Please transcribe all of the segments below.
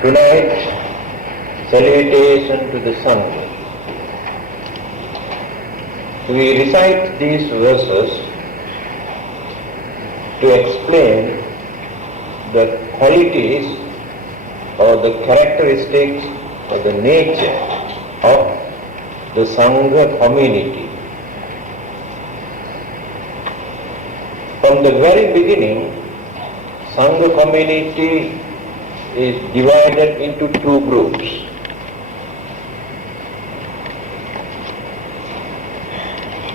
Tonight, salutation to the Sangha. We recite these verses to explain the qualities or the characteristics or the nature of the Sangha community. From the very beginning, Sangha community is divided into two groups.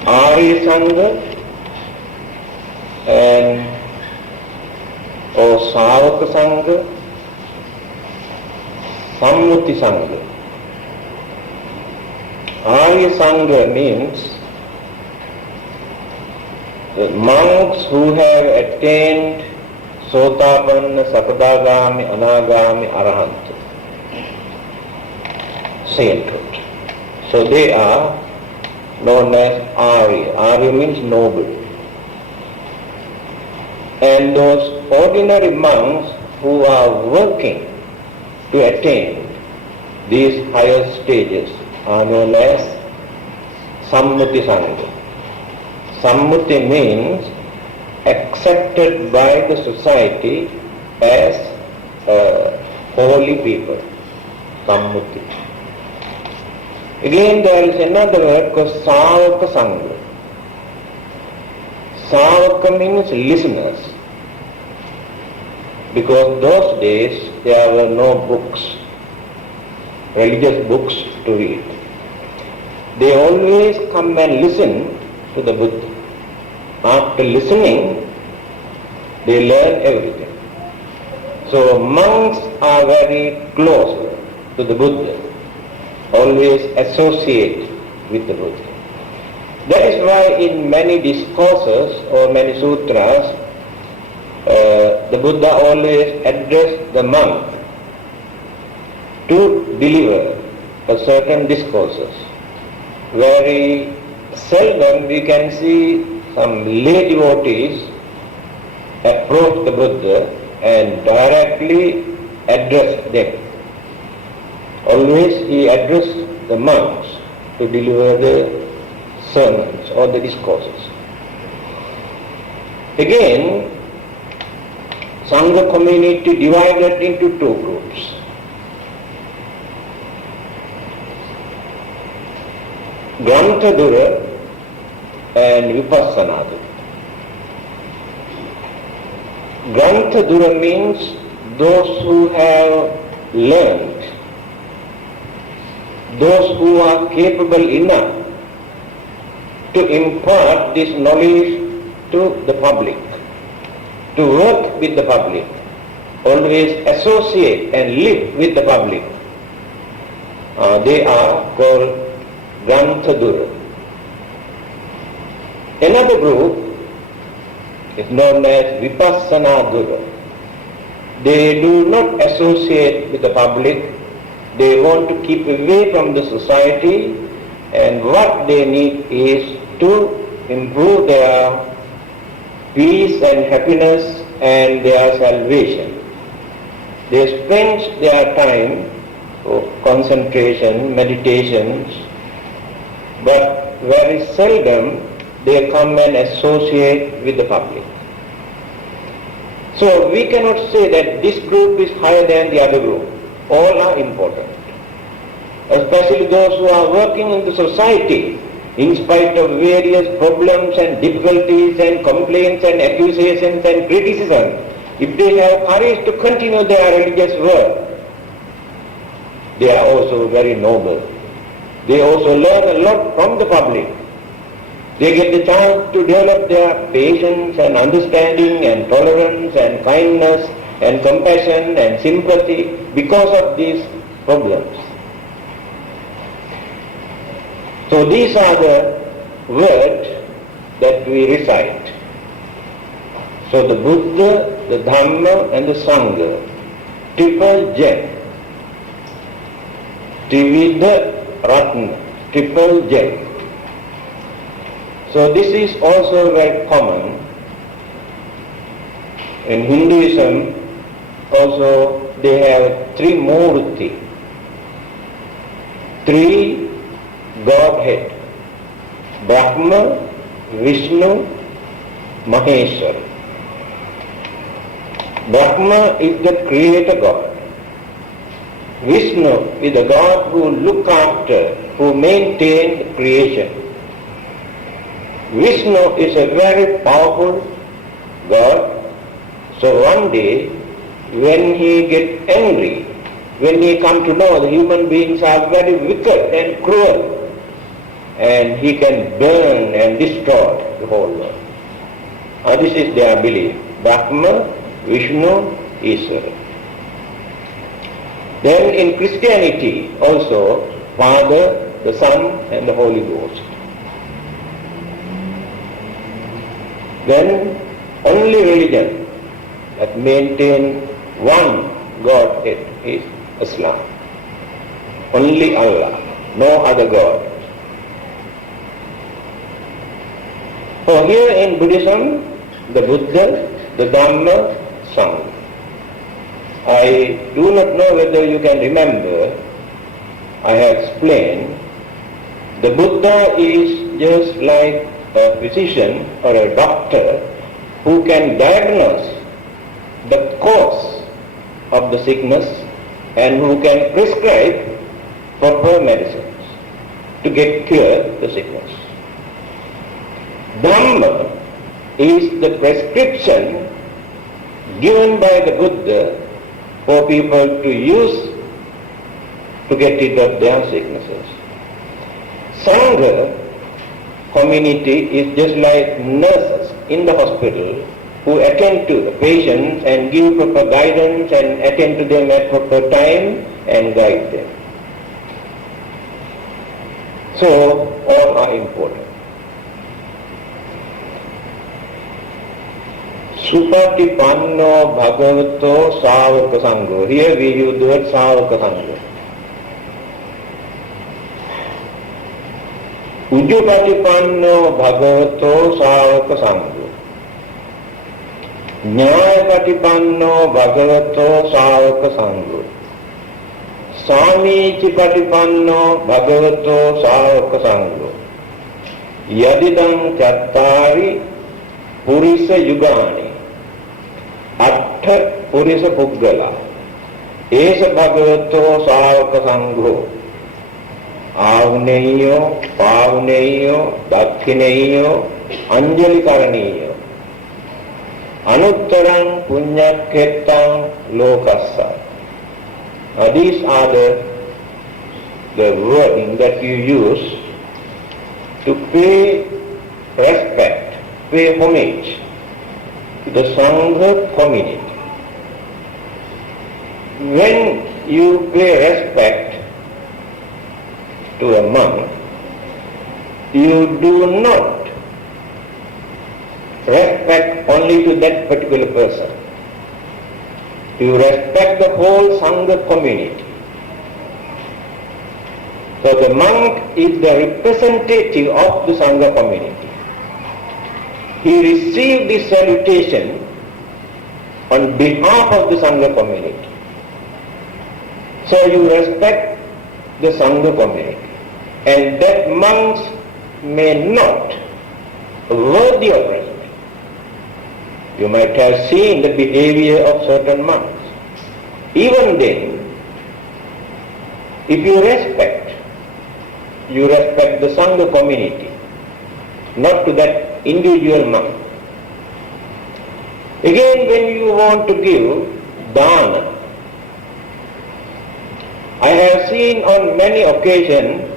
Arya Sangha or Savaka Sangha, Sammuti Sangha. Arya Sangha means the monks who have attained Sotapanna, Sakadagami, Anagami, Arahant, sainthood. So they are known as Arya. Arya means noble. And those ordinary monks who are working to attain these higher stages are known as Sammuti Sangha. Sammuti means accepted by the society as holy people. Sammuti. Again there is another word called Savaka Sangha. Savaka means listeners. Because those days there were no books, religious books to read. They always come and listen to the Buddha. After listening, they learn everything. So monks are very close to the Buddha, always associate with the Buddha. That is why in many discourses or many sutras, the Buddha always addressed the monk to deliver a certain discourses. Very seldom we can see some lay devotees approach the Buddha and directly address them. Always he addressed the monks to deliver the sermons or the discourses. Again, Sangha community divided into two groups. Grantadura and Vipassanadura. Grantadura means those who have learned, those who are capable enough to impart this knowledge to the public, to work with the public, always associate and live with the public. They are called Grantadura. Another group is known as Vipassanadura. They do not associate with the public. They want to keep away from the society, and what they need is to improve their peace and happiness and their salvation. They spend their time for concentration, meditations, but very seldom they come and associate with the public. So we cannot say that this group is higher than the other group. All are important. Especially those who are working in the society, in spite of various problems and difficulties and complaints and accusations and criticism, if they have courage to continue their religious work, they are also very noble. They also learn a lot from the public. They get the chance to develop their patience and understanding and tolerance and kindness and compassion and sympathy because of these problems. So these are the words that we recite. So the Buddha, the Dhamma and the Sangha, triple gem, Trividha Ratna, triple gem. So this is also very common. In Hinduism, also they have three Murti, three Godhead, Brahma, Vishnu, Maheshwara. Brahma is the creator God. Vishnu is the God who look after, who maintains creation. Vishnu is a very powerful God. So one day, when he gets angry, when he comes to know the human beings are very wicked and cruel, and he can burn and destroy the whole world. This is their belief. Brahma, Vishnu, Ishvara. Then in Christianity also, Father, the Son and the Holy Ghost. Then only religion that maintain one Godhead is Islam. Only Allah, no other God. So here in Buddhism, the Buddha, the Dhamma, Sangha. I do not know whether you can remember, I have explained, the Buddha is just like a physician or a doctor who can diagnose the cause of the sickness and who can prescribe proper medicines to get cured the sickness. Dhamma is the prescription given by the Buddha for people to use to get rid of their sicknesses. Sangha community is just like nurses in the hospital who attend to the patients and give proper guidance and attend to them at proper time and guide them. So all are important. Supatipanno Bhagavato Savaka Sangho. Here we use the word Savaka Sangho. Ujjapatipanno Bhagavato Savaka Sangho. Nyayapatipanno Bhagavato Savaka Sangho. Samicipatipanno Bhagavato Savaka Sangho. Yadidam Chattari Purisa Yugani. Atta Purisa Puggala. Esa Bhagavato Savaka Sangho. Avneyo, Pavneyo, Dakhineyo, Anjali Karaniyo. Anuttaram Punyakhettam Lokassa. These are the wording that you use to pay respect, pay homage to the Sangha community. When you pay respect to a monk, you do not respect only to that particular person. You respect the whole Sangha community. So the monk is the representative of the Sangha community. He received this salutation on behalf of the Sangha community. So you respect the Sangha community. And that monks may not worthy of respect. You might have seen the behavior of certain monks. Even then, if you respect the Sangha community, not to that individual monk. Again, when you want to give dana, I have seen on many occasions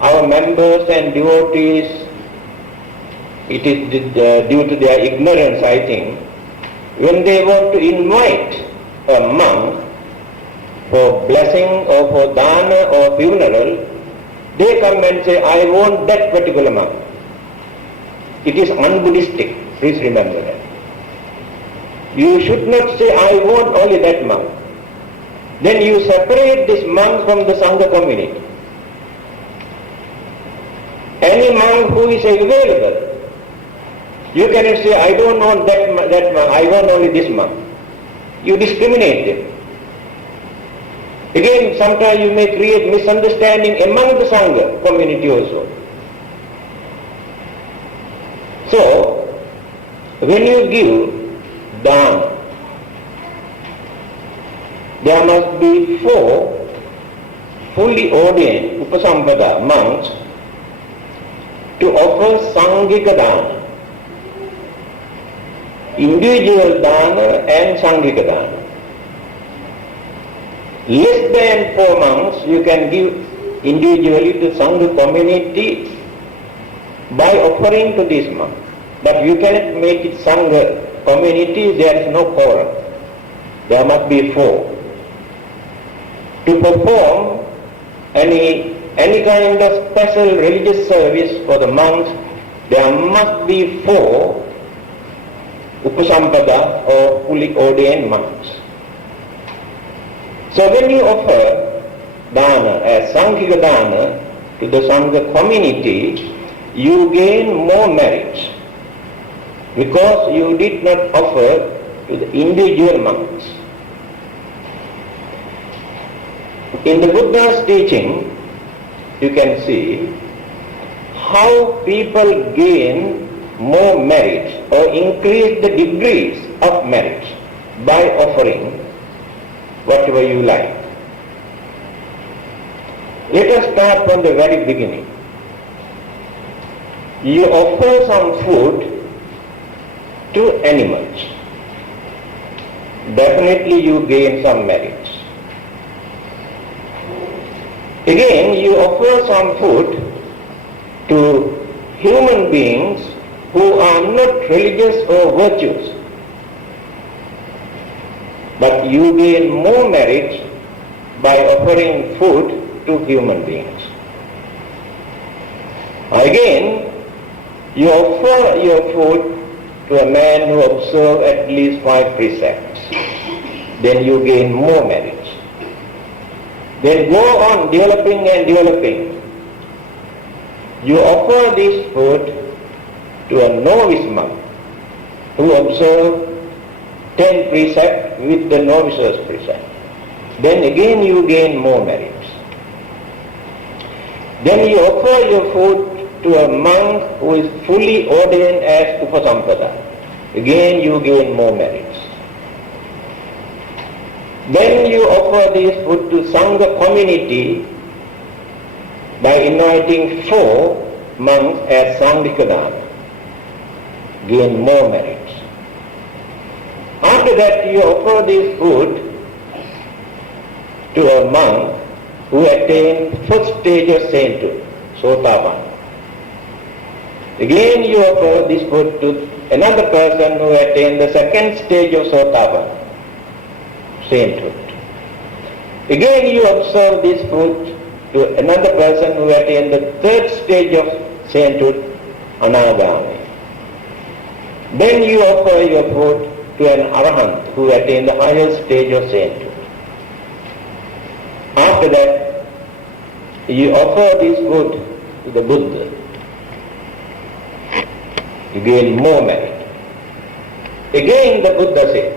our members and devotees, it is due to their ignorance, I think, when they want to invite a monk for blessing or for dana or funeral, they come and say, I want that particular monk. It is un-Buddhistic, please remember that. You should not say, I want only that monk. Then you separate this monk from the Sangha community. Any monk who is available, you cannot say, I don't want that monk, I want only this monk. you discriminate them. Again, sometimes you may create misunderstanding among the Sangha community also. So, when you give dana, there must be 4 fully ordained Upasampada monks to offer Sangika dana, individual dana and Sangika dana. Less than 4 monks you can give individually to Sangha community by offering to this monk. But you cannot make it Sangha community, there is no quorum. There must be 4. To perform any kind of special religious service for the monks, there must be 4 Upasampada or fully ordained monks. So when you offer dana as Sanghika dana to the Sangha community, you gain more merits because you did not offer to the individual monks. In the Buddha's teaching, you can see how people gain more merits or increase the degrees of merits by offering whatever you like. Let us start from the very beginning. You offer some food to animals. Definitely you gain some merits. Again, you offer some food to human beings who are not religious or virtuous, but you gain more merit by offering food to human beings. Again, you offer your food to a man who observes at least 5 precepts. Then you gain more merit. Then go on developing and developing. You offer this food to a novice monk who observes 10 precepts with the novice's precept. Then again you gain more merits. Then you offer your food to a monk who is fully ordained as Upasampada. Again you gain more merits. Then you offer this food to Sangha community by inviting 4 monks as Sanghikadana. Gain more merits. After that you offer this food to a monk who attained first stage of sainthood, Sotapanna. Again you offer this food to another person who attained the second stage of Sotapanna, sainthood. Again you observe this food to another person who attained the third stage of sainthood, Anagami. Then you offer your food to an Arahant who attained the highest stage of sainthood. After that, you offer this food to the Buddha. You gain more merit. Again the Buddha said,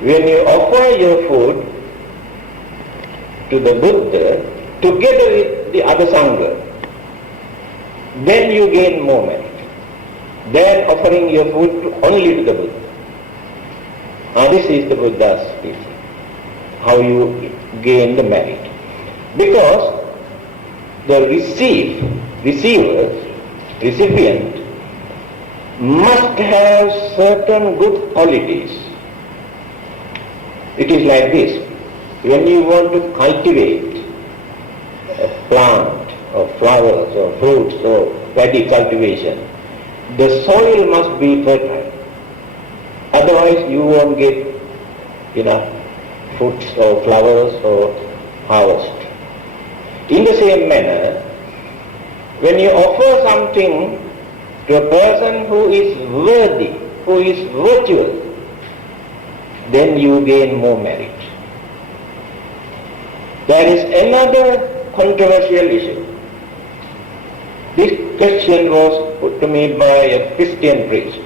when you offer your food to the Buddha together with the other Sangha, then you gain more merit than offering your food only to the Buddha. Now this is the Buddha's teaching, how you gain the merit. Because the recipient must have certain good qualities. It is like this. When you want to cultivate a plant or flowers or fruits or paddy cultivation, the soil must be fertile. Otherwise you won't get enough fruits or flowers or harvest. In the same manner, when you offer something to a person who is worthy, who is virtuous, then you gain more merit. There is another controversial issue. This question was put to me by a Christian priest.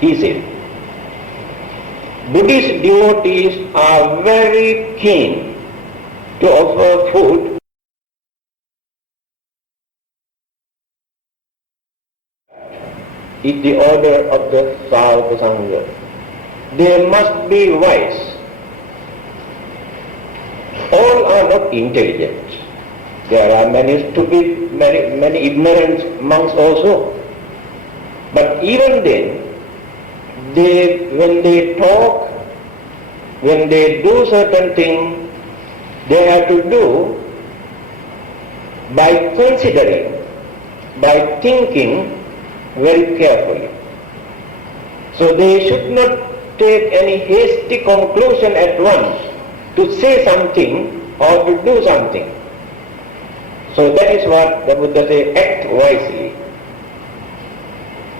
He said, Buddhist devotees are very keen to offer food is the order of the Sāvaka Sangha. They must be wise. All are not intelligent. There are many stupid, many ignorant monks also. But even then, when they talk, when they do certain things, they have to do by considering, by thinking very carefully. So they should not take any hasty conclusion at once to say something or to do something. So that is what the Buddha says, act wisely.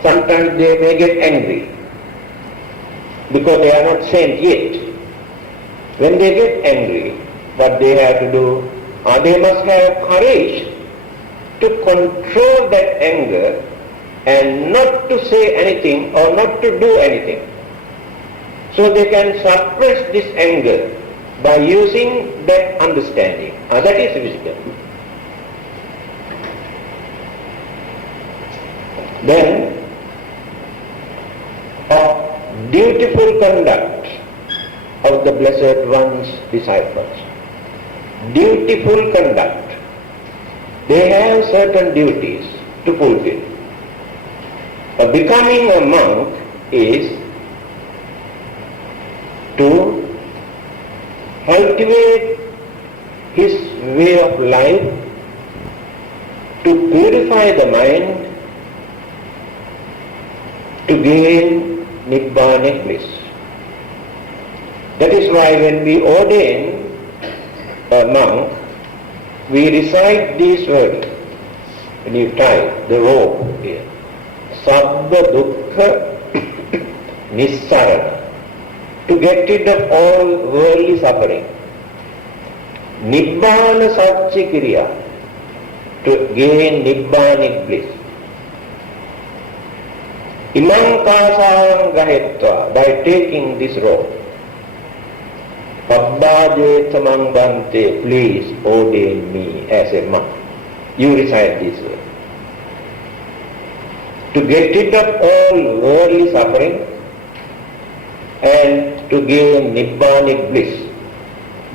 Sometimes they may get angry because they are not saint yet. When they get angry, what they have to do, they must have courage to control that anger and not to say anything or not to do anything. So they can suppress this anger by using that understanding. That is wisdom. Then, of dutiful conduct of the Blessed One's disciples. Dutiful conduct. They have certain duties to fulfill. Becoming a monk is to cultivate his way of life, to purify the mind, to gain Nibbanic bliss. That is why when we ordain a monk, we recite these words. When you tie the robe here, Sabba Dukkha Nissarana, to get rid of all worldly suffering. Nibbana Satchikiriya, to gain Nibbanic bliss. Imam Kasāvaṁ Gahetva, by taking this robe. Pabbājetamang Bhante, please ordain me as a monk. You recite this word. To get rid of all worldly suffering and to gain Nibbanic bliss.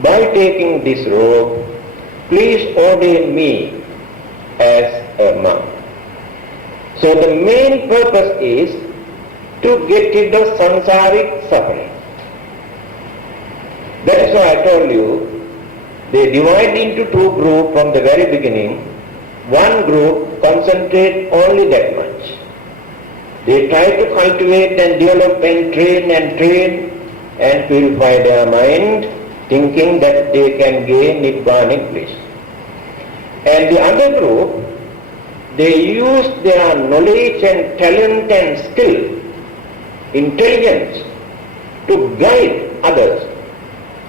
By taking this robe, please ordain me as a monk. So the main purpose is to get rid of samsaric suffering. That is why I told you, they divide into two groups from the very beginning. One group concentrate only that much. They try to cultivate and develop and train and purify their mind, thinking that they can gain Nibbanic bliss. And the other group, they use their knowledge and talent and skill, intelligence, to guide others,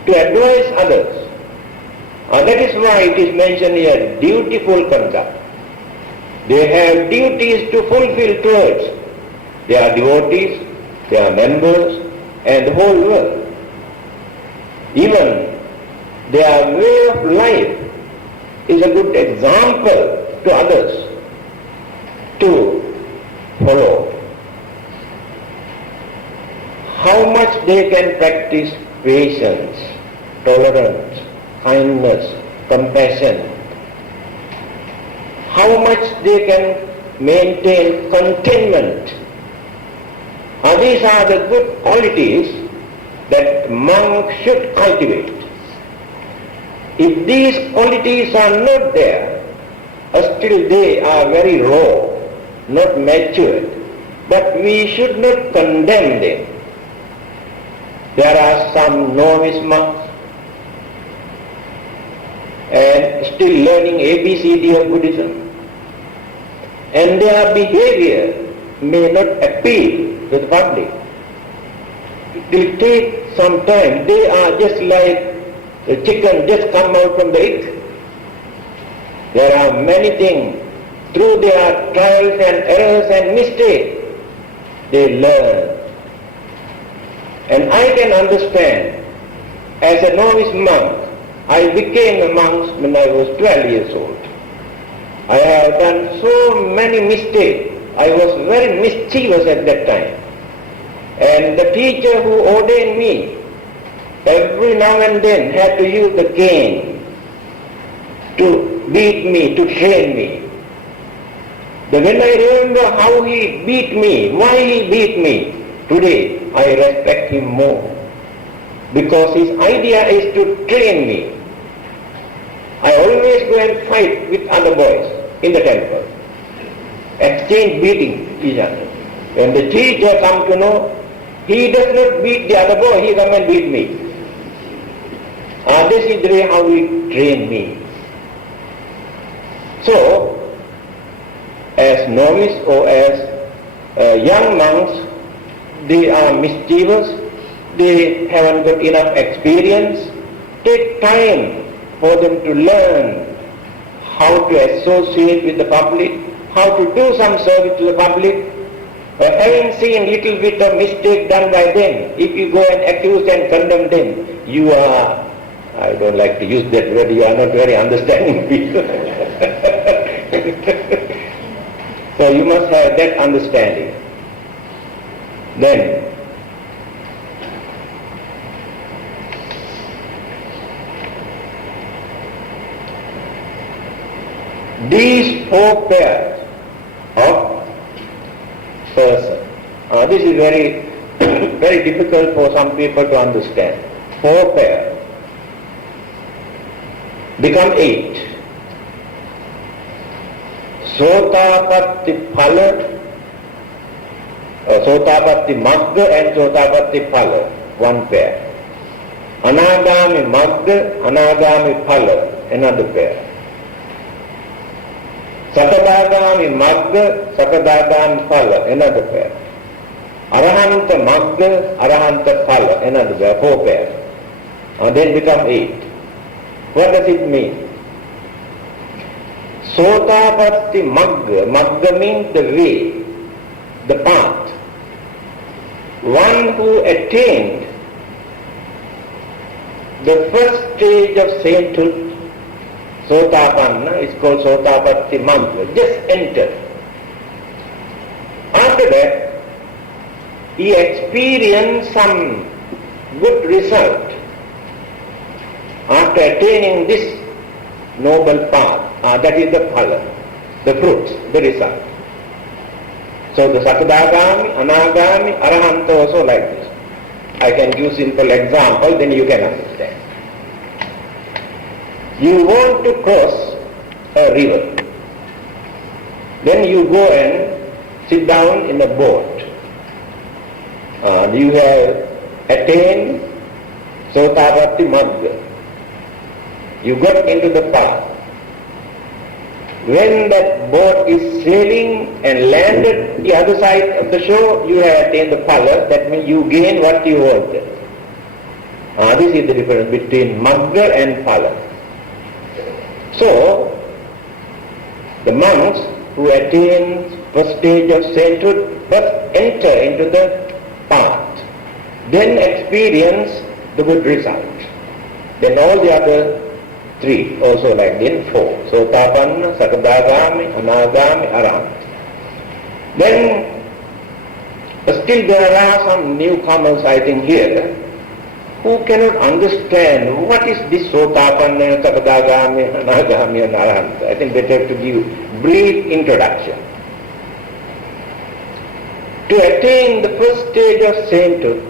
to advise others. That is why it is mentioned here, dutiful conduct. They have duties to fulfill towards their devotees, their members, and the whole world. Even their way of life is a good example to others to follow. How much they can practice patience, tolerance, kindness, compassion. How much they can maintain contentment. These are the good qualities that monk should cultivate. If these qualities are not there, still they are very raw, not matured, but we should not condemn them. There are some novice monks and still learning ABCD of Buddhism, and their behavior may not appeal to the public. It will take some time. They are just like a chicken just come out from the egg. There are many things. Through their trials and errors and mistakes, they learn. And I can understand, as a novice monk, I became a monk when I was 12 years old. I have done so many mistakes. I was very mischievous at that time. And the teacher who ordained me, every now and then had to use the cane to beat me, to train me. But when I remember how he beat me, why he beat me, today I respect him more. Because his idea is to train me. I always go and fight with other boys in the temple, exchange beating each other. When the teacher comes to know, he does not beat the other boy, he comes and beat me. This is the way how he trained me. So, as novice or as young monks, they are mischievous, they haven't got enough experience. Take time for them to learn how to associate with the public, how to do some service to the public. Having seen little bit of mistake done by them, if you go and accuse and condemn them, you are, I don't like to use that word, you are not very understanding people. So you must have that understanding. Then, these four pairs of persons, this is very, very difficult for some people to understand. Four pairs become 8. Sotapatti Phala, Sotapatti Magga and Sotapatti Phala, one pair. Anagami Magga, Anagami Phala, another pair. Sakadagami Magga, Sakadagami Phala, another pair. Arahanta Magga, Arahanta Phala, another pair, 4 pairs. And then become 8. What does it mean? Sotapatti Magga, Magga means the way, the path. One who attained the first stage of sainthood, Sotapanna, is called Sotapatti Magga, just entered. After that, he experienced some good result. After attaining this noble path, that is the phala, the fruits, the result. So the Sakadagami, Anagami, Arahanta also like this. I can give simple example, then you can understand. You want to cross a river. Then you go and sit down in a boat. You have attained Sotapatti Magga. You got into the path. When that boat is sailing and landed the other side of the shore, you have attained the phala. That means you gain what you wanted. This is the difference between Magga and phala. So, the monks who attain first stage of sainthood first enter into the path, then experience the good result. Then all the other 3 also like this, 4. Sotapanna, Sakadagami, Anagami, Arahanta. Then still there are some newcomers I think here who cannot understand what is this Sotapanna, Sakadagami, Anagami and Arahanta. I think they have to give brief introduction. To attain the first stage of sainthood,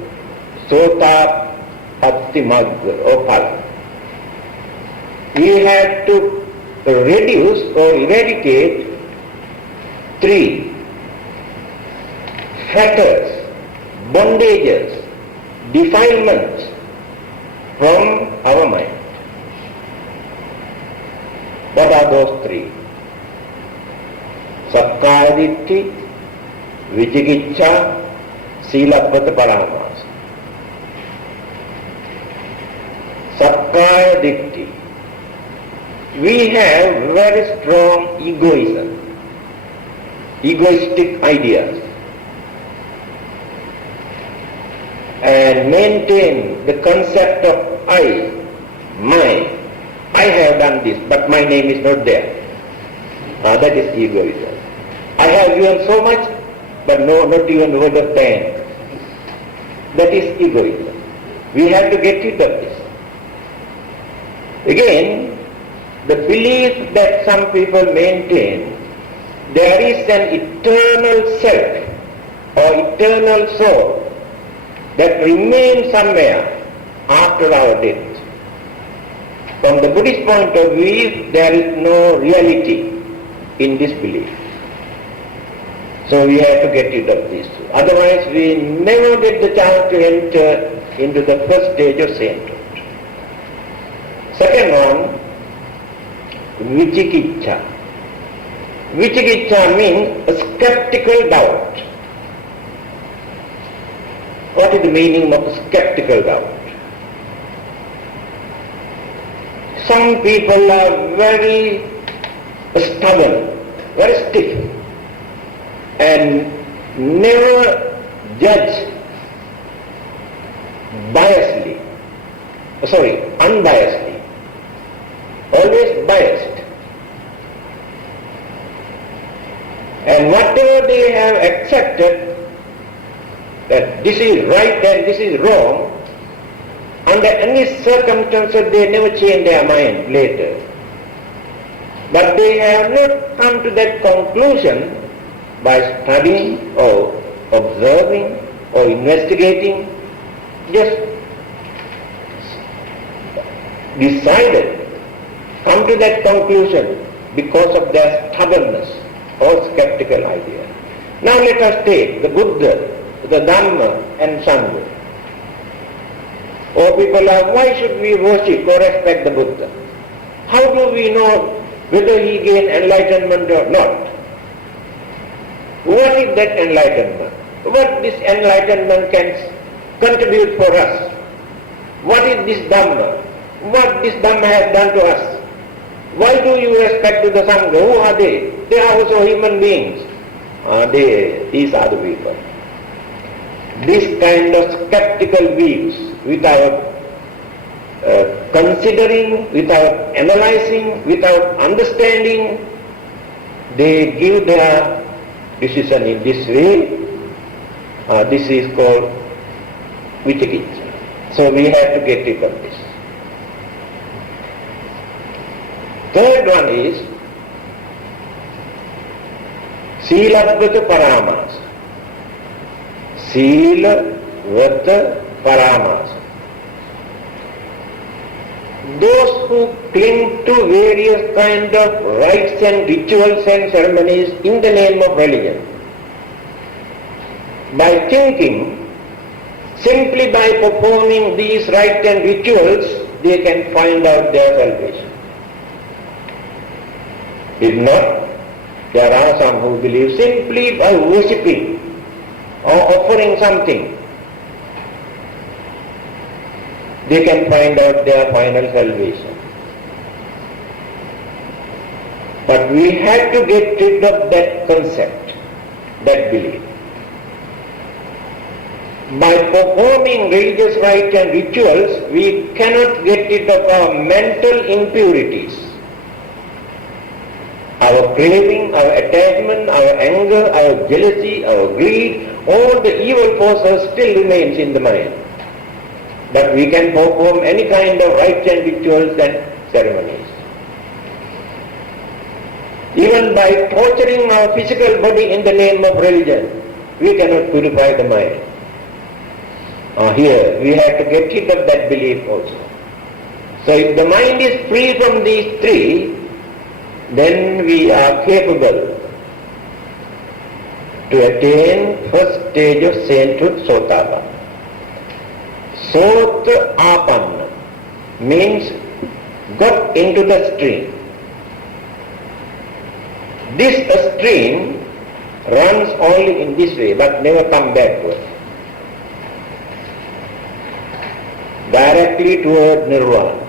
Sotapatti Magga or phala, he had to reduce or eradicate 3 fetters, bondages, defilements from our mind. What are those 3? Sakkaya Ditthi, Vicikiccha, Silabbata Paramasa. Sakkaya Ditthi. We have very strong egoism, egoistic ideas. and maintain the concept of I, my. I have done this, but my name is not there. That is egoism. I have given so much, but no, not even word of thanks. That is egoism. We have to get rid of this. Again, the belief that some people maintain, there is an eternal self or eternal soul that remains somewhere after our death. From the Buddhist point of view, there is no reality in this belief. So we have to get rid of this. Otherwise we never get the chance to enter into the first stage of sainthood. Second one, vicikiccha. Vicikiccha means a skeptical doubt. What is the meaning of skeptical doubt? Some people are very stubborn, very stiff, and never judge unbiasedly, always biased. And whatever they have accepted, that this is right and this is wrong, under any circumstances they never change their mind later. But they have not come to that conclusion by studying or observing or investigating, just decided, come to that conclusion because of their stubbornness or skeptical idea. Now let us take the Buddha, the Dhamma and Sangha. Or people ask, why should we worship or respect the Buddha? How do we know whether he gained enlightenment or not? What is that enlightenment? What this enlightenment can contribute for us? What is this Dhamma? What this Dhamma has done to us? Why do you respect to the Sangha? Who are they? They are also human beings. These are the people. This kind of skeptical views, without considering, without analyzing, without understanding, they give their decision in this way. This is called vicikiccha. So we have to get rid of this. Third one is Silabbata Paramasa. Sila Vata Paramasa. Those who cling to various kind of rites and rituals and ceremonies in the name of religion, by thinking, simply by performing these rites and rituals, they can find out their salvation. If not, there are some who believe simply by worshipping or offering something, they can find out their final salvation. But we have to get rid of that concept, that belief. By performing religious rites and rituals, we cannot get rid of our mental impurities. Our craving, our attachment, our anger, our jealousy, our greed, all the evil forces still remains in the mind. But we can perform any kind of rites and rituals and ceremonies. Even by torturing our physical body in the name of religion, we cannot purify the mind. Here we have to get rid of that belief also. So if the mind is free from these three, then we are capable to attain first stage of sainthood, Sotapanna. Sotapanna means got into the stream. This stream runs only in this way but never come backward, directly toward Nirvana.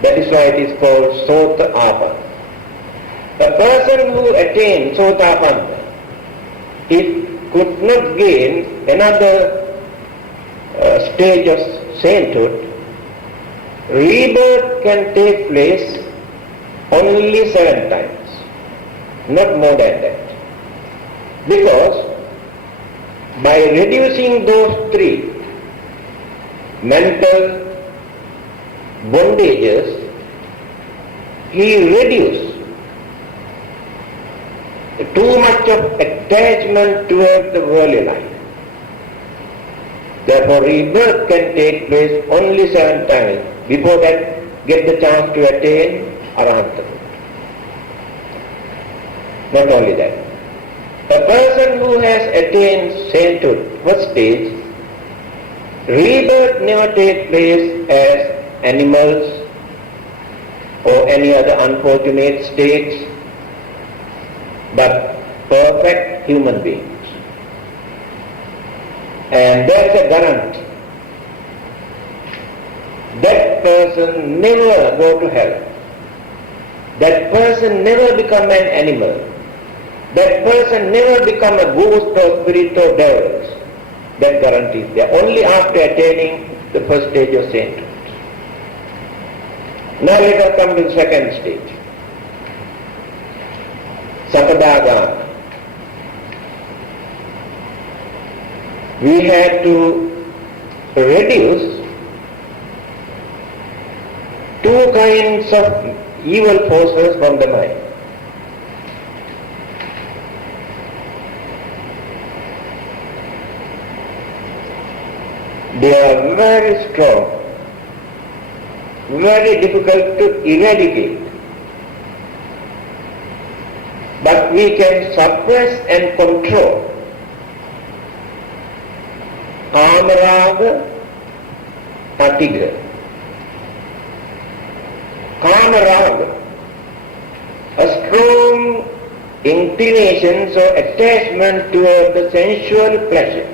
That is why it is called Sotapanna. The person who attained Sotapanna, it could not gain another stage of sainthood, rebirth can take place only 7 times, not more than that. Because by reducing those 3 mental bondages, he reduced too much of attachment toward the worldly life. Therefore, rebirth can take place only 7 times. Before that, get the chance to attain Arahanthood. Not only that, a person who has attained sainthood, first stage, rebirth never takes place as animals or any other unfortunate states, but perfect human beings. And there is a guarantee. That person never go to hell. That person never become an animal. That person never become a ghost or spirit or devils. That guarantee is there only after attaining the first stage of sainthood. Now let us come to the second stage. Sakadagama. We have to reduce 2 kinds of evil forces from the mind. They are very strong, very difficult to eradicate. But we can suppress and control. Kamaraga, Patigha. Kamaraga, a strong inclination or attachment toward the sensual pleasure.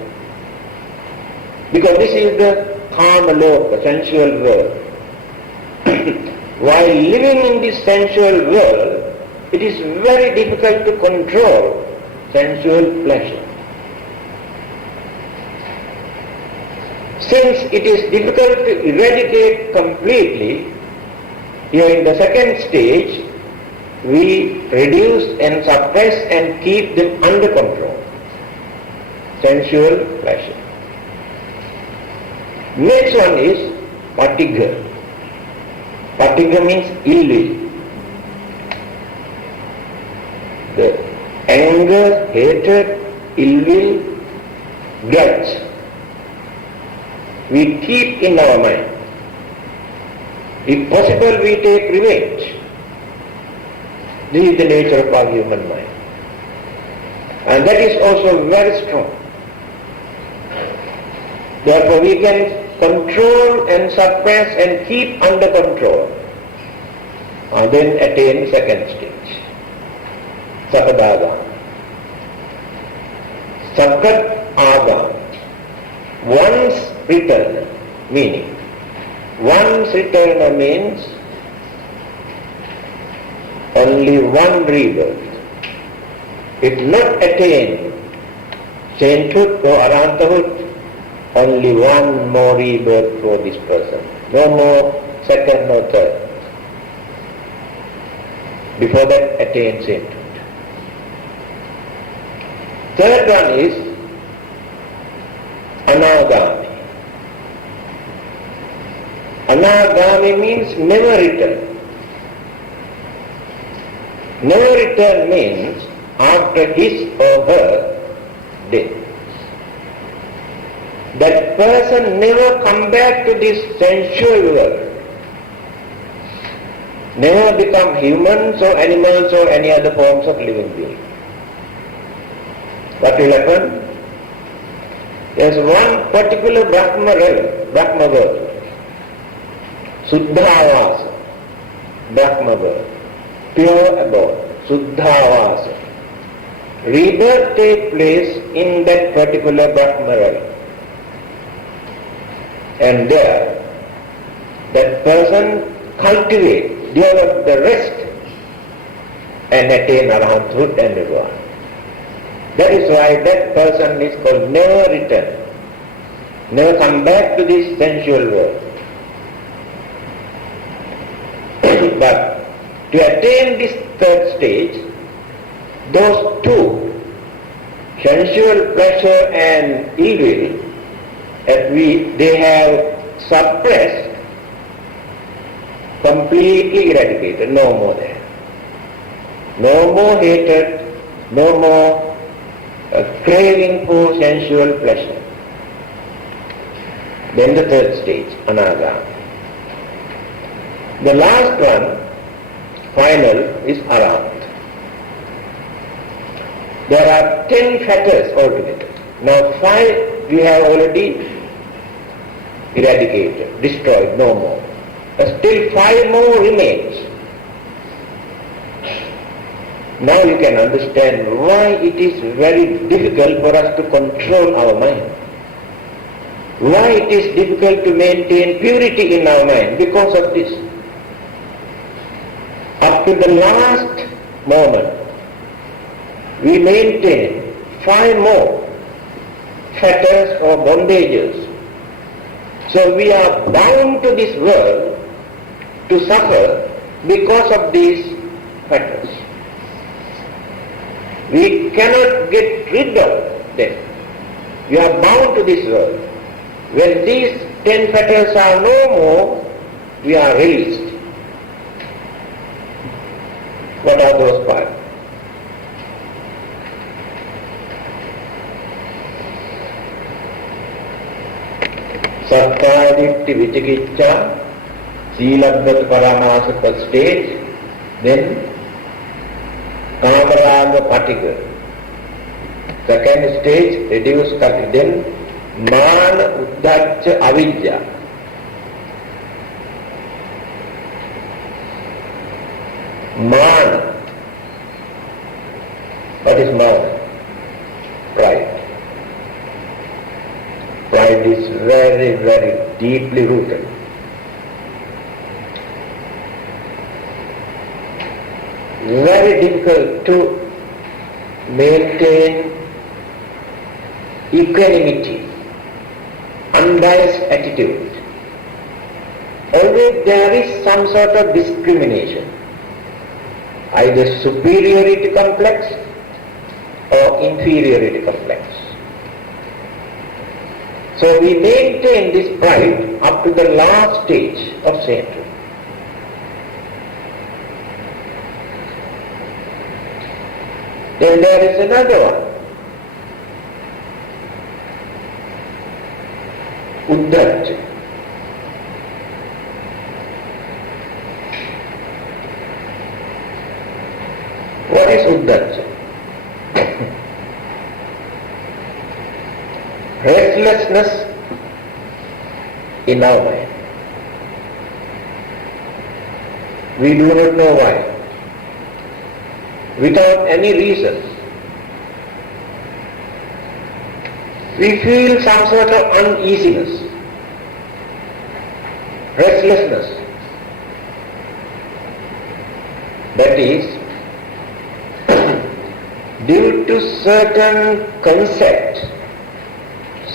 Because this is the Kamaloka, sensual world. While living in this sensual world, it is very difficult to control sensual pleasure. Since it is difficult to eradicate completely, here in the second stage, we reduce and suppress and keep them under control. Sensual pleasure. Next one is Patigha. Patigha means ill will. The anger, hatred, ill will, grudge, we keep in our mind. If possible, we take revenge. This is the nature of our human mind. And that is also very strong. Therefore, we can control and suppress and keep under control, and then attain second stage, Sakadagama. Sakadagama, once return, meaning once returner means only one rebirth. If not attained sainthood or arahanthood, only one more rebirth for this person. No more second or third. Before that, attain sainthood. Third one is Anagami. Anagami means never return. Never return means after his or her death. That person never come back to this sensual world. Never become humans or animals or any other forms of living beings. What will happen? There is one particular Brahma realm, Brahma world, Suddhavasa, Brahma world, pure abode, Suddhavasa. Rebirth takes place in that particular Brahma realm. And there, that person cultivates, develops the rest and attain arahanthood and nirvana. That is why that person is called never return. Never come back to this sensual world. But to attain this third stage, those two, sensual pleasure and ill will, they have suppressed, completely eradicated, no more there. No more hatred, no more craving for sensual pleasure. Then the third stage, Anagami. The last one, final, is Arahant. There are 10 fetters altogether. Now 5 we have already eradicated, destroyed, no more. But still 5 more remains. Now you can understand why it is very difficult for us to control our mind. Why it is difficult to maintain purity in our mind, because of this. Up to the last moment, we maintain 5 more fetters or bondages. So we are bound to this world to suffer because of these fetters. We cannot get rid of them. We are bound to this world. When these 10 fetters are no more, we are released. What are those 5? Sattva, Ditti, Vicikicca, Silabbata, Paramasa, first stage, then Kamaraga, Patika. Second stage, reduced, then Mana, Uddhacha, Avidya. Mana. What is Mana? Pride. Pride is very, very deeply rooted. Very difficult to maintain equanimity, unbiased attitude. Always there is some sort of discrimination, either superiority complex or inferiority complex. So we maintain this pride up to the last stage of sainthood. Then there is another one, Uddhacha. What is Uddhacha? Restlessness in our mind. We do not know why. Without any reason, we feel some sort of uneasiness, restlessness. That is due to certain concepts,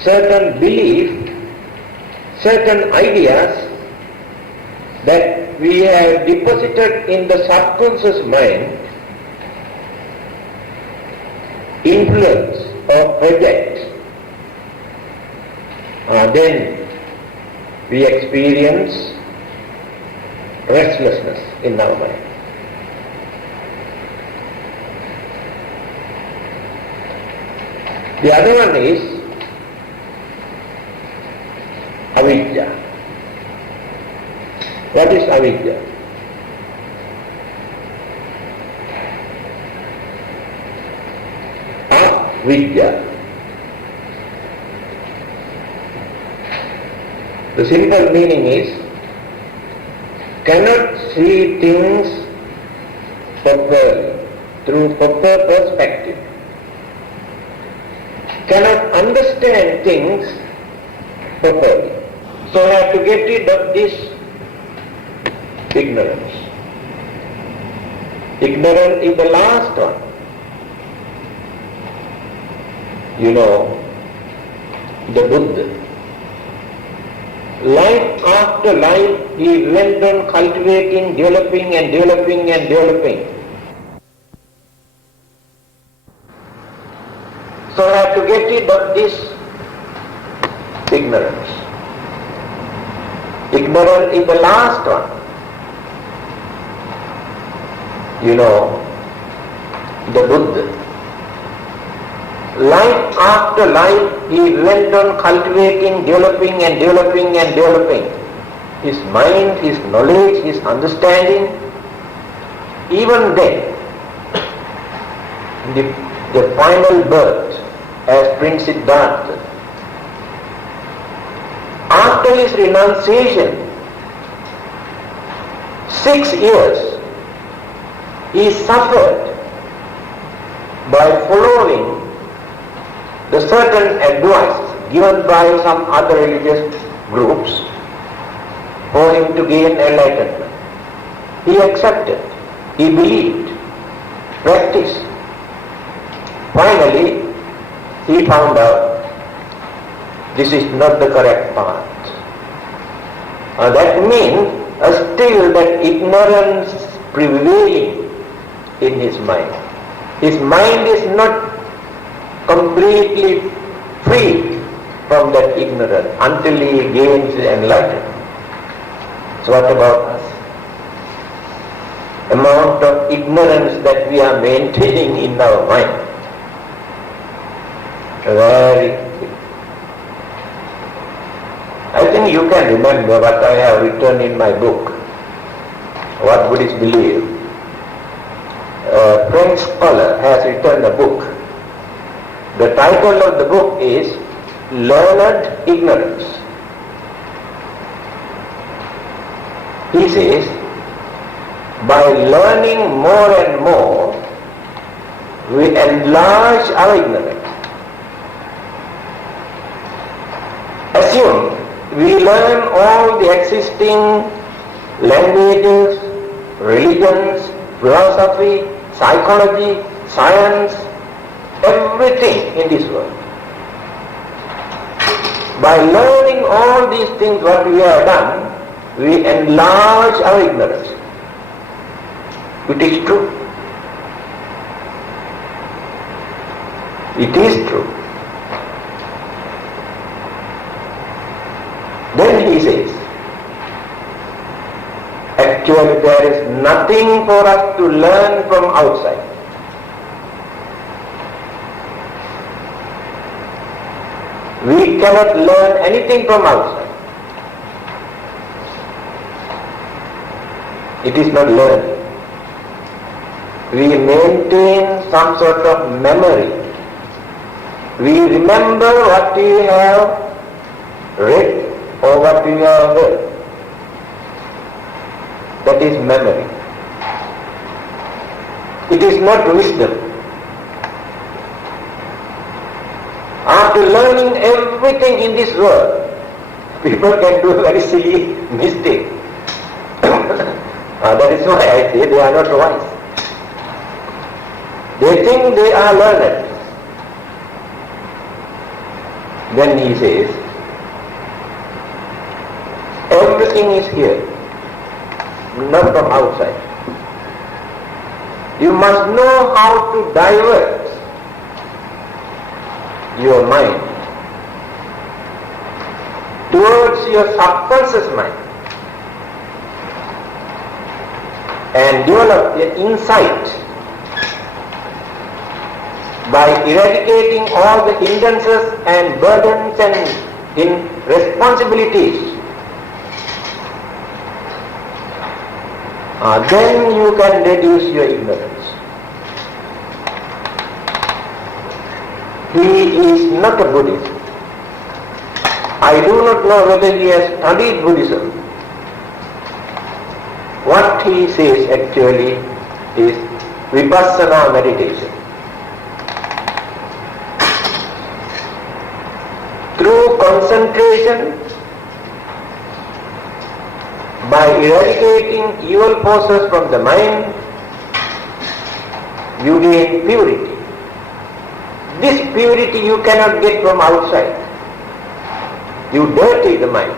certain belief, certain ideas that we have deposited in the subconscious mind, influence or project, then we experience restlessness in our mind. The other one is avidya. What is avidya? Vidya. The simple meaning is cannot see things properly, through proper perspective, cannot understand things properly. So I have to get rid of this ignorance. Ignorance is the last one. You know, the Buddha, Life after life, he went on cultivating, developing and developing and developing. So I have to get rid of this ignorance. Ignorance is the last one. You know, the Buddha. Life after life, he went on cultivating, developing and developing and developing. His mind, his knowledge, his understanding. Even then, the final birth as Prince Siddhartha, after his renunciation, 6 years, he suffered by following the certain advice given by some other religious groups for him to gain enlightenment. He accepted, he believed, practiced. Finally, he found out this is not the correct path. That means still that ignorance prevailing in his mind. His mind is not completely free from that ignorance until he gains enlightenment. So what about us? Amount of ignorance that we are maintaining in our mind. Very. I think you can remember what I have written in my book, What Buddhists Believe. A French scholar has written a book. The title of the book is Learned Ignorance. He says, by learning more and more, we enlarge our ignorance. Assume we learn all the existing languages, religions, philosophy, psychology, science, everything in this world. By learning all these things what we have done, we enlarge our ignorance. It is true. It is true. Then he says, actually there is nothing for us to learn from outside. We cannot learn anything from outside. It is not learning. We maintain some sort of memory. We remember what we have read or what we have heard. That is memory. It is not wisdom. After learning everything in this world, people can do a very silly mistake. That is why I say they are not wise. They think they are learned. Then he says, everything is here, not from outside. You must know how to divert your mind towards your subconscious mind and develop the insight by eradicating all the hindrances and burdens and responsibilities. Then you can reduce your ignorance. He is not a Buddhist. I do not know whether he has studied Buddhism. What he says actually is Vipassana meditation. Through concentration, by eradicating evil forces from the mind, you gain purity. This purity you cannot get from outside. You dirty the mind.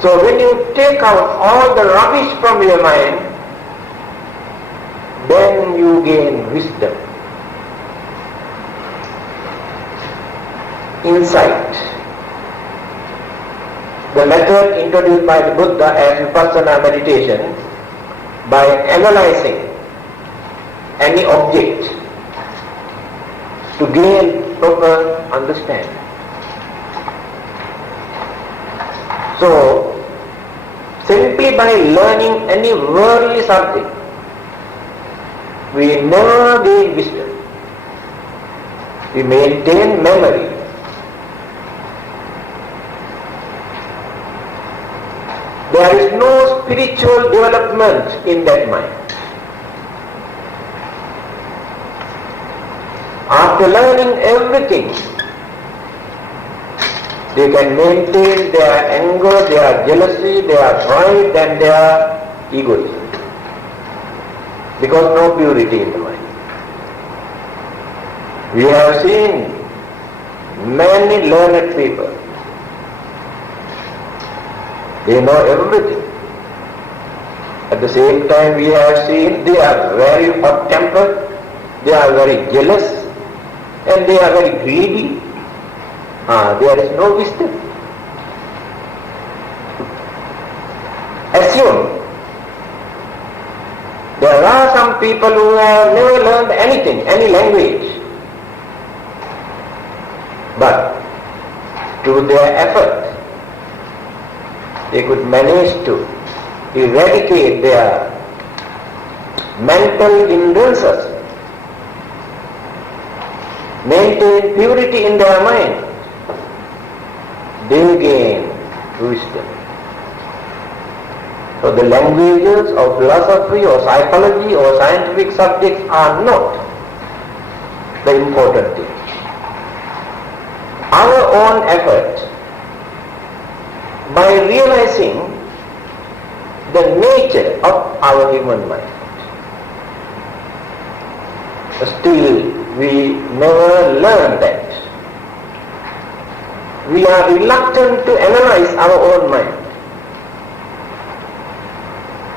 So when you take out all the rubbish from your mind, then you gain wisdom, insight. The method introduced by the Buddha as Vipassana meditation, by analyzing any object to gain proper understanding. So, simply by learning any worldly subject, we never gain wisdom. We maintain memory. There is no spiritual development in that mind. After learning everything, they can maintain their anger, their jealousy, their pride and their egoism. Because no purity in the mind. We have seen many learned people. They know everything. At the same time we have seen they are very hot-tempered, they are very jealous, and they are very greedy. There is no wisdom. Assume there are some people who have never learned anything, any language, but through their effort they could manage to eradicate their mental hindrances, maintain purity in their mind. They gain wisdom. So the languages of philosophy or psychology or scientific subjects are not the important thing. Our own effort, by realizing the nature of our human mind, still we never learn that. We are reluctant to analyze our own mind.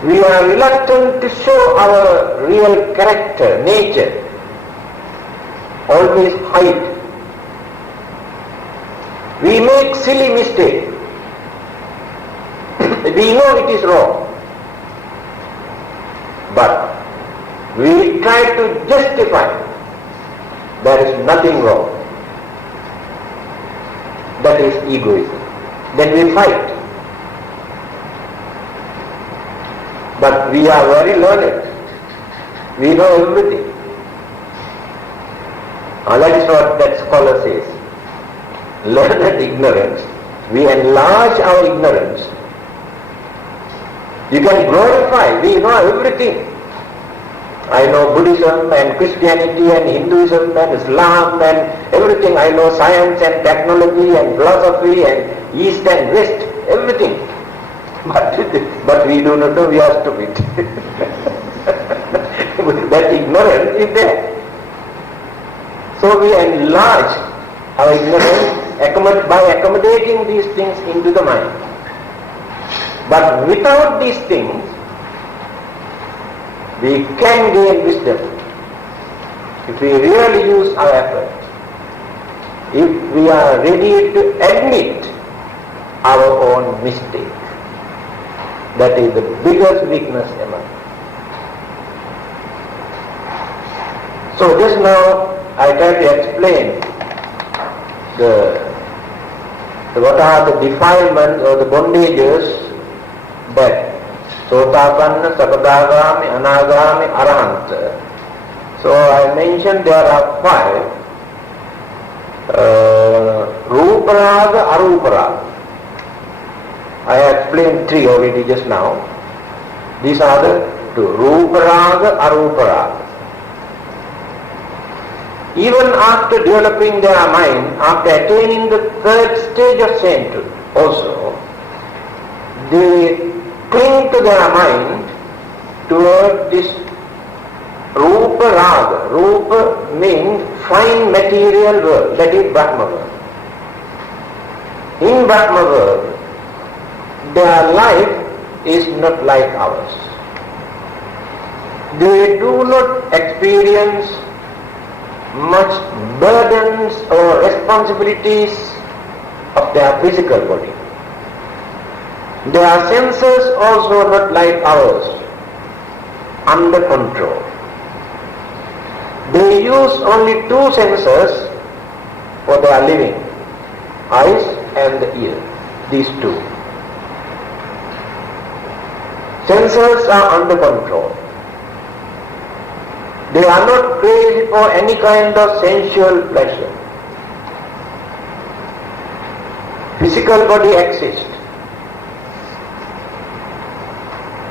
We are reluctant to show our real character, nature. Always hide. We make silly mistakes. We know it is wrong. But we try to justify there is nothing wrong. That is egoism. Then we fight. But we are very learned. We know everything. That is what that scholar says. Learned ignorance. We enlarge our ignorance. You can glorify. We know everything. I know Buddhism and Christianity and Hinduism and Islam and everything. I know science and technology and philosophy and East and West, everything. But we do not know, we are stupid. That ignorance is there. So we enlarge our ignorance by accommodating these things into the mind. But without these things, we can gain wisdom if we really use our effort. If we are ready to admit our own mistake. That is the biggest weakness among us. So just now I tried to explain what are the defilements or the bondages that Sotapanna, Sakadagami, Anagami, Arahanta. So I mentioned there are 5. Ruparaga, Aruparaga. I explained 3 already just now. These are the 2. Ruparaga, Aruparaga. Even after developing their mind, after attaining the 3rd stage of sainthood also, they cling to their mind toward this Rupa Raga. Rupa means fine material world, that is Brahma world. In Brahma world, their life is not like ours. They do not experience much burdens or responsibilities of their physical body. Their senses also not like ours, under control. They use only two senses for their living, eyes and the ear, these two. Senses are under control. They are not crazy for any kind of sensual pleasure. Physical body exists.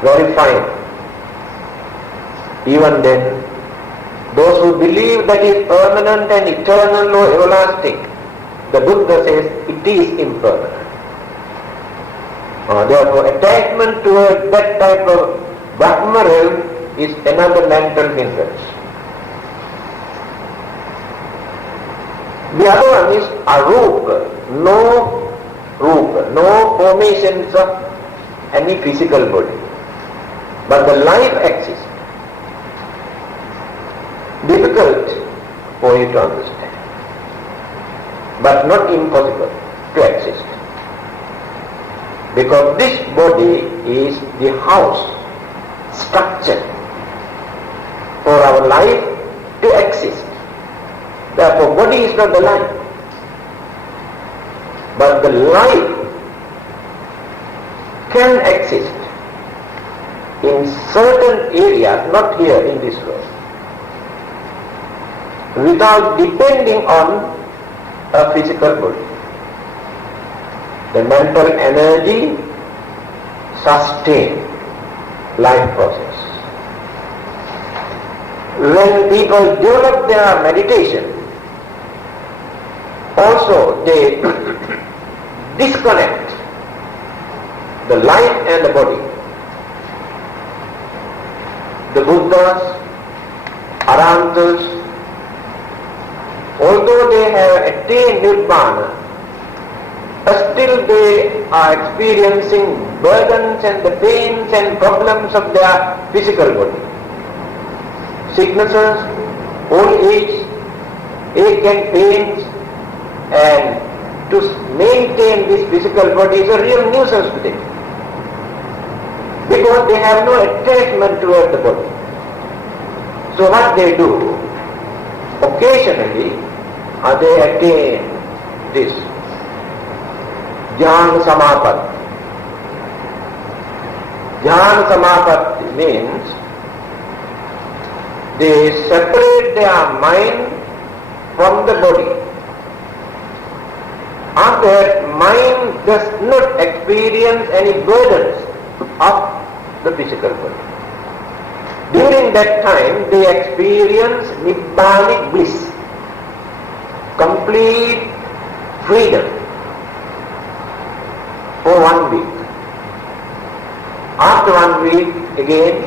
Very fine. Even then, those who believe that it is permanent and eternal or everlasting, the Buddha says it is impermanent. Therefore, attachment toward that type of Brahma realm is another mental hindrance. The other one is arupa, no rupa, no formations of any physical body. But the life exists. Difficult for you to understand, but not impossible to exist. Because this body is the house, structure for our life to exist. Therefore, body is not the life, but the life can exist in certain areas, not here in this world, without depending on a physical body. The mental energy sustains life process. When people develop their meditation, also they disconnect the life and the body. The Buddhas, Arhantas, although they have attained Nirvana, still they are experiencing burdens and the pains and problems of their physical body. Sicknesses, old age, ache and pains, and to maintain this physical body is a real nuisance to them, because they have no attachment toward the body. So what they do, occasionally they attain this Jnana Samapatti. Jnana Samapatti means they separate their mind from the body. After that, mind does not experience any burdens of the physical body. During that time, they experience Nibbanic bliss, complete freedom for 1 week. After 1 week, again,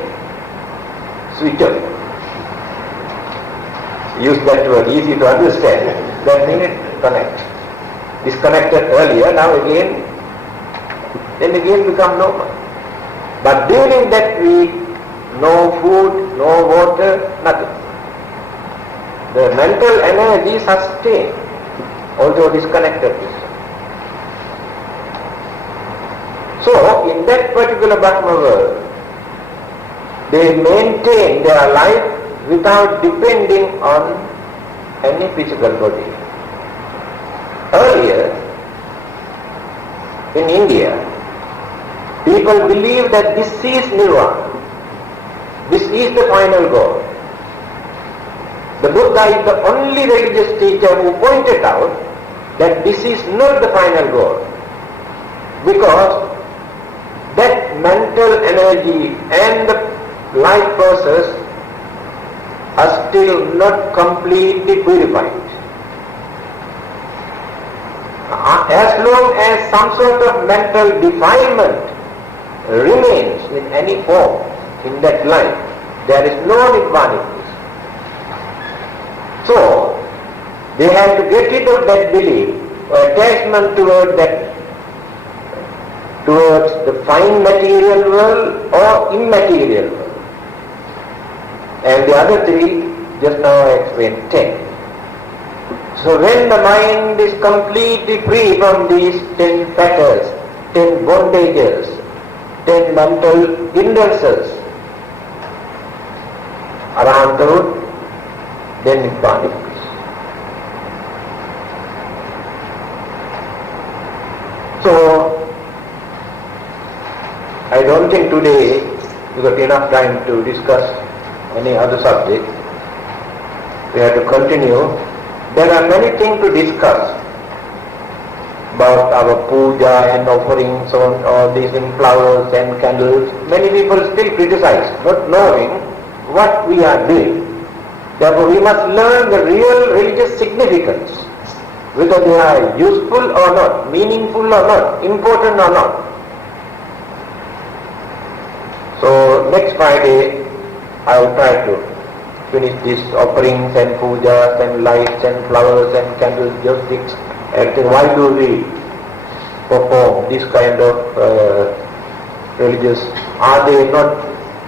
switch off. Use that word, easy to understand. That means connect. Disconnected earlier, now again, then again become normal. But during that week, no food, no water, nothing. The mental energy sustained, although disconnected. So, in that particular Brahma world, they maintain their life without depending on any physical body. Earlier, in India, people believe that this is Nirvana. This is the final goal. The Buddha is the only religious teacher who pointed out that this is not the final goal, because that mental energy and the life process are still not completely purified. As long as some sort of mental defilement remains in any form in that life, there is no Nibbana. So, they have to get rid of that belief or attachment toward that towards the fine material world or immaterial world. And the other three, just now I explained 10. So when the mind is completely free from these 10 fetters, 10 bondages, 10 mental hindrances around the root, then Nibbana is. So, I don't think today we got enough time to discuss any other subject. We have to continue. There are many things to discuss about our puja and offerings, all these in flowers and candles. Many people still criticize, not knowing what we are doing. Therefore we must learn the real religious significance, whether they are useful or not, meaningful or not, important or not. So next Friday I will try to finish these offerings and pujas and lights and flowers and candles, joysticks, everything. Why do we perform this kind of religious? Are they not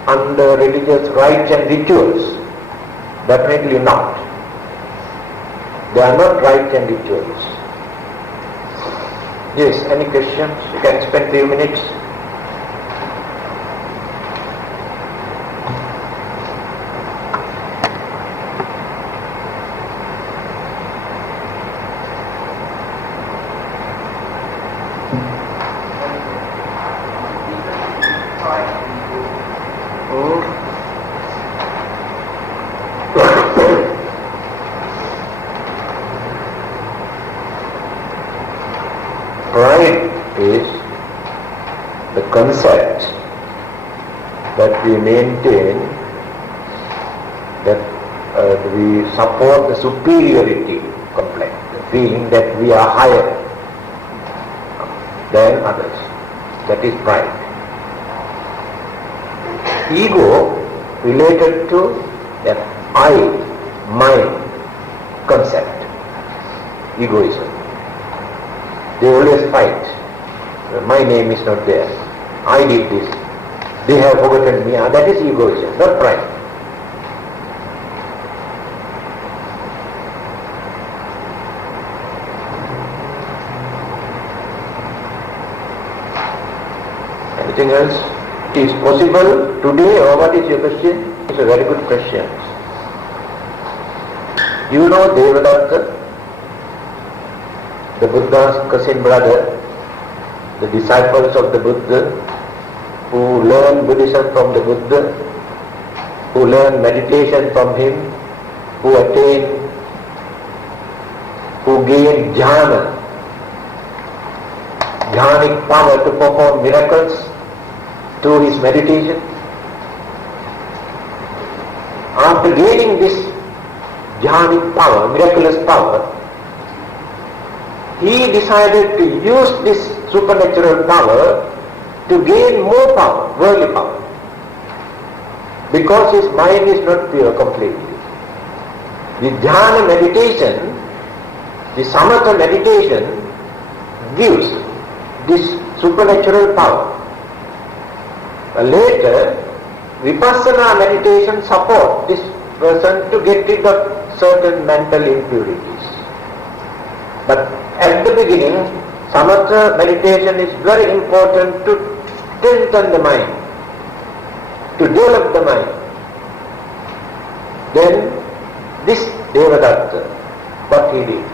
under religious rites and rituals? Definitely not. They are not rites and rituals. Yes, any questions? You can spend 3 minutes. Pride is the concept that we maintain that we support the superiority complex, the feeling that we are higher than others. That is pride. Ego related to that I, mine concept, egoism. They always fight. My name is not there. I did this. They have forgotten me. That is egoism, not pride. Anything else? It is possible today, or what is your question? It's a very good question. You know Devadatta, the Buddha's cousin brother, the disciples of the Buddha, who learn Buddhism from the Buddha, who learn meditation from him, who attain, who gain jhana, jhanic power to perform miracles through his meditation. After gaining this jhanic power, miraculous power, he decided to use this supernatural power to gain more power, worldly power, because his mind is not pure completely. The jhana meditation, the samatha meditation gives this supernatural power. Later, vipassana meditation supports this person to get rid of certain mental impurities. But at the beginning, samatha meditation is very important to strengthen the mind, to develop the mind. Then this Devadatta, what he did?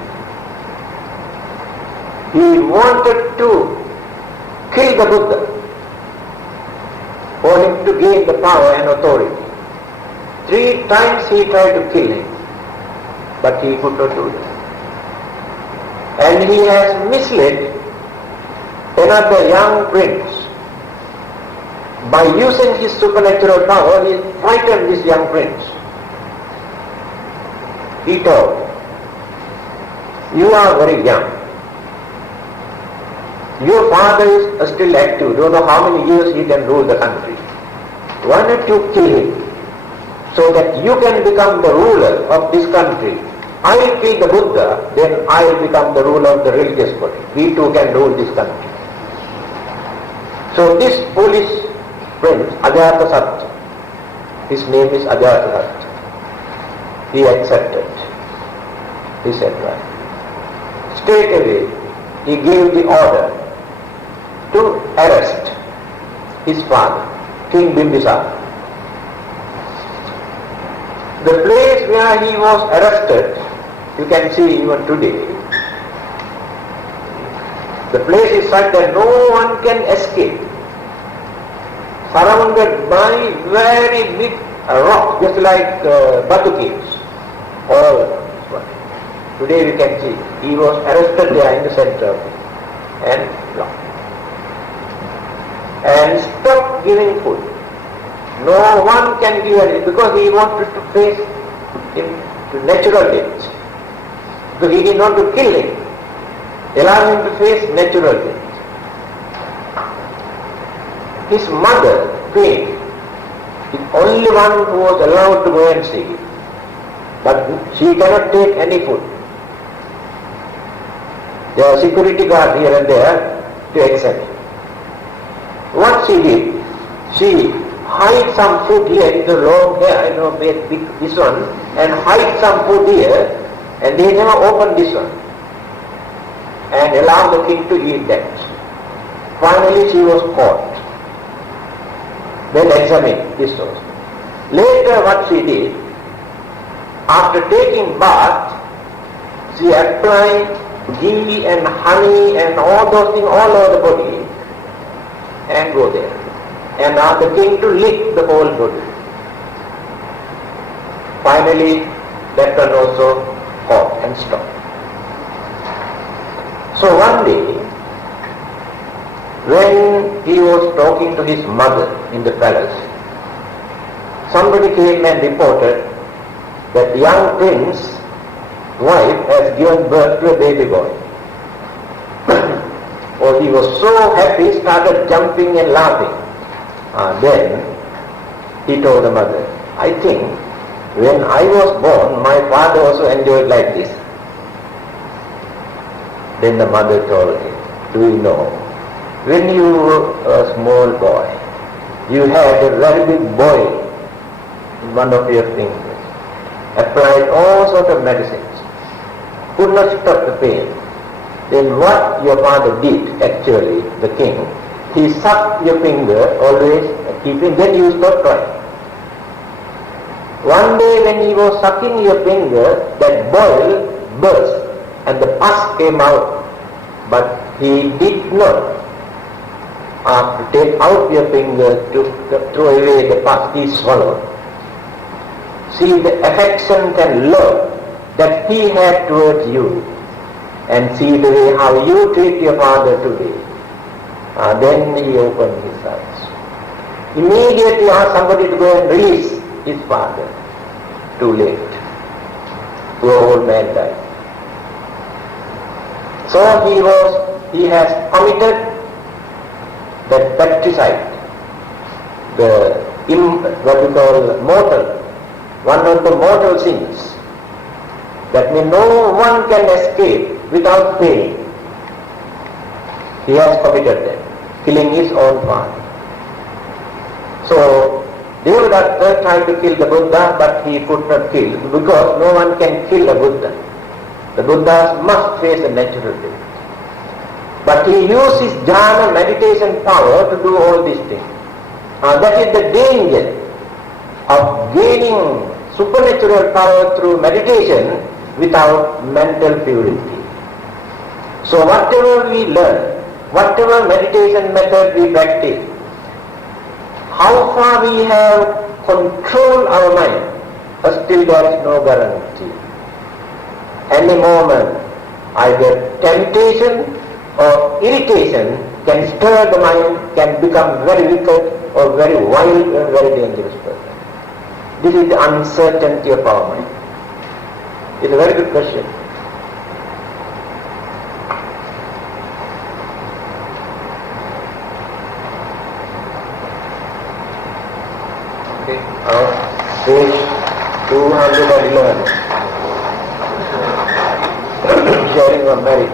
He wanted to kill the Buddha for him to gain the power and authority. 3 times he tried to kill him, but he could not do it. And he has misled another young prince. By using his supernatural power, he frightened this young prince. He told, "You are very young. Your father is still active. Don't know how many years he can rule the country. Why not you kill him so that you can become the ruler of this country? I will kill the Buddha, then I will become the ruler of the religious body. We too can rule this country." So this Polish prince, Ajatasattu, his name is Ajatasattu, he accepted his advice. Straight away he gave the order to arrest his father, King Bimbisara. The place where he was arrested, you can see even today, the place is such that no one can escape, surrounded by very big rock, just like Batu caves. All today we can see he was arrested there in the center and locked and stopped giving food. No one can give anything because he wanted to face him to natural death. So he did not to kill him, allow him to face natural death. His mother, Queen, is only one who was allowed to go and see him. But she cannot take any food. There are security guards here and there to examine. What she did, she hide some food here in the long hair, big this one, and hide some food here, and they never open this one, and allow the king to eat that. Finally she was caught. Then examined this was. Later what she did, after taking bath, she applied ghee and honey and all those things all over the body and go there. And ask the king to lick the whole body. Finally, that one also caught and stopped. So one day, when he was talking to his mother in the palace, somebody came and reported that the young prince's wife has given birth to a baby boy. Oh, he was so happy, started jumping and laughing. Then he told the mother, I think when I was born, my father also enjoyed like this. Then the mother told him, do you know, when you were a small boy, you had a very big boil in one of your fingers, applied all sorts of medicines, could not stop the pain. Then what your father did, actually, the king, he sucked your finger, always keeping, then you stop crying. One day when he was sucking your finger, that boil burst and the pus came out. But he did not take out your finger to throw away the pus, he swallowed. See the affection and love that he had towards you, and see the way how you treat your father today. Then he opened his eyes. Immediately asked somebody to go and release his father. Too late. Poor old man died. So he has committed that patricide, what we call mortal, one of the mortal sins. That means no one can escape without pain. He has committed that, killing his own father. So Devadatta tried to kill the Buddha, but he could not kill, because no one can kill a Buddha. The Buddhas must face a natural death. But he used his jhana meditation power to do all these things. That is the danger of gaining supernatural power through meditation without mental purity. So whatever we learn, whatever meditation method we practice, how far we have controlled our mind, still there is no guarantee. Any moment, either temptation or irritation can stir the mind, can become very wicked or very wild and very dangerous person. This is the uncertainty of our mind. It's a very good question. Page 211. Sharing of merit.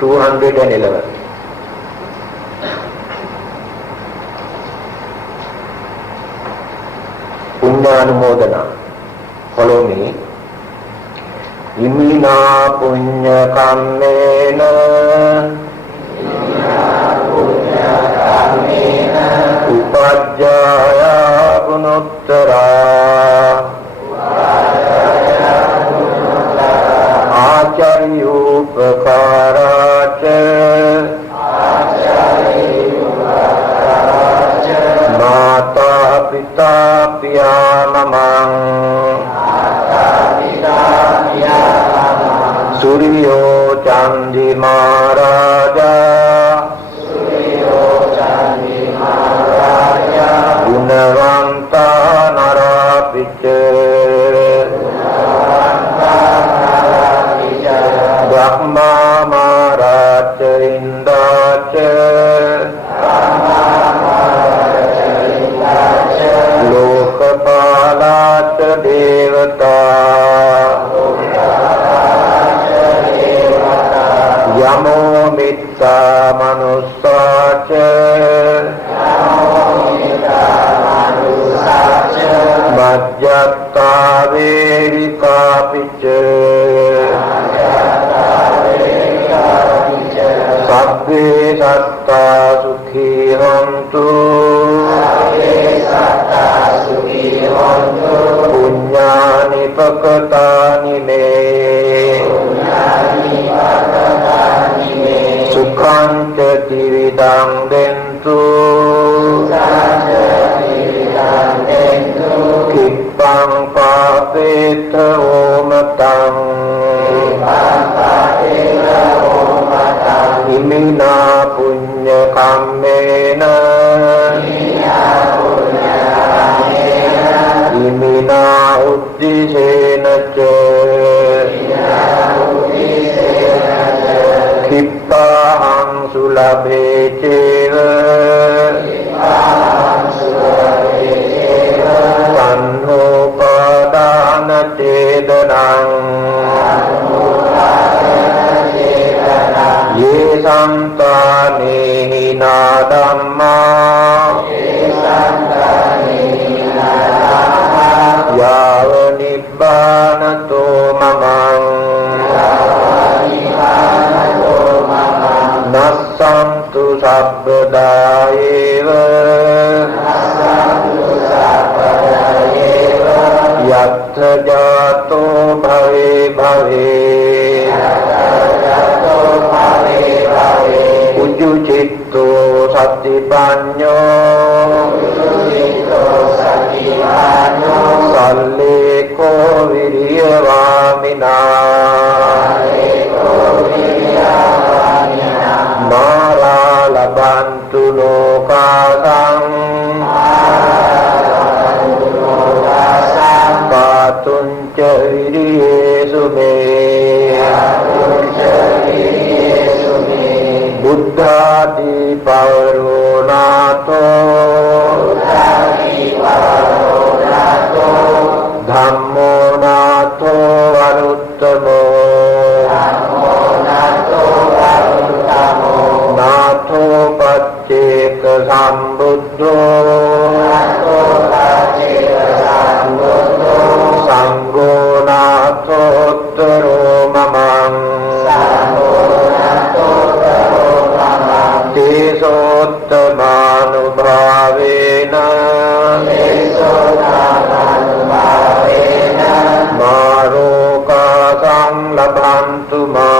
211. पुण्यानुमोदना. Follow me. Imina punya kamena upajjaya gunottara acaryupakaraca mata pita piyamamang Suryo Candi Maharaja Gunawanta Narapica Brahma Maharaja Indaca Lokapalaca Devata Yamo Mitta Manusaca Majjata Verika Pica Sabbe Satta Sukhi Hontu Punyani Pakatani Me Sukhanca Dividang Dentu Kippang Papeta Omatang Imina Punya Kammena Imina Uddisena Ca Kippahang Sulabhe Ceva Tanho Padana Cedanang Ye Santane Hina Dhamma Yava Nibbanato Mamang Nassantu Sabbadaeva Yattha Jato Bhave Bhave Ujjucitto Sattipanyo Salleko Viriyavamina Mara Labantu Lokasang Patunca Viriyesu Me Buddhadi Pavaronato Dhammo Nato Varuttamo Nato Pacceka Sambuddho Sangho Nato Uttaro Mamang Tesottamanubhavena Maroka Sang Labhantu Ma